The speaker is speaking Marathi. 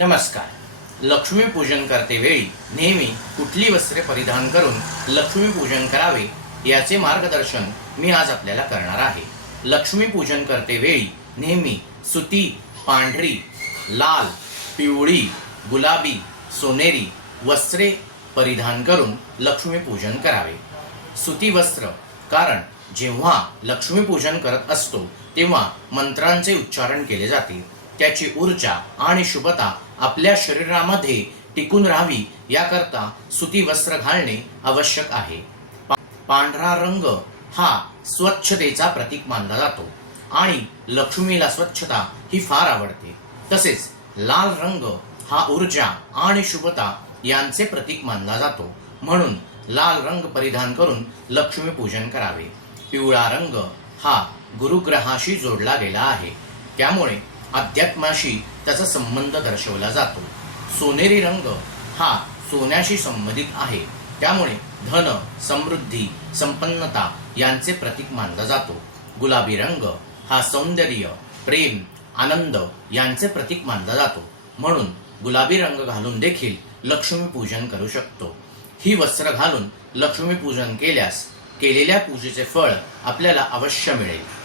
नमस्कार. लक्ष्मीपूजन करतेवेळी नेहमी कुठली वस्त्रे परिधान करून लक्ष्मीपूजन करावे याचे मार्गदर्शन मी आज आपल्याला करणार आहे. लक्ष्मीपूजन करतेवेळी नेहमी सुती, पांढरी, लाल, पिवळी, गुलाबी, सोनेरी वस्त्रे परिधान करून लक्ष्मीपूजन करावे. सुती वस्त्र, कारण जेव्हा लक्ष्मीपूजन करत असतो तेव्हा मंत्रांचे उच्चारण केले जाते. त्याची ऊर्जा आणि शुभता आपल्या शरीरामध्ये टिकून राहावी याकरता सुती वस्त्र घालणे आवश्यक आहे. पांढरा रंग हा स्वच्छतेचा प्रतीक मानला जातो आणि लक्ष्मीला स्वच्छता ही फार आवडते. तसेच लाल रंग हा ऊर्जा आणि शुभता यांचे प्रतीक मानला जातो, म्हणून लाल रंग परिधान करून लक्ष्मीपूजन करावे. पिवळा रंग हा गुरुग्रहाशी जोडला गेला आहे, त्यामुळे अध्यात्माशी त्याचा संबंध दर्शवला जातो. सोनेरी रंग हा सोन्याशी संबंधित आहे, त्यामुळे धन, समृद्धी, संपन्नता यांचे प्रतीक मानला जातो. गुलाबी रंग हा सौंदर्य, प्रेम, आनंद यांचे प्रतीक मानला जातो, म्हणून गुलाबी रंग घालून देखील लक्ष्मीपूजन करू शकतो. ही वस्त्र घालून लक्ष्मीपूजन केल्यास केलेल्या पूजेचे फळ आपल्याला अवश्य मिळेल.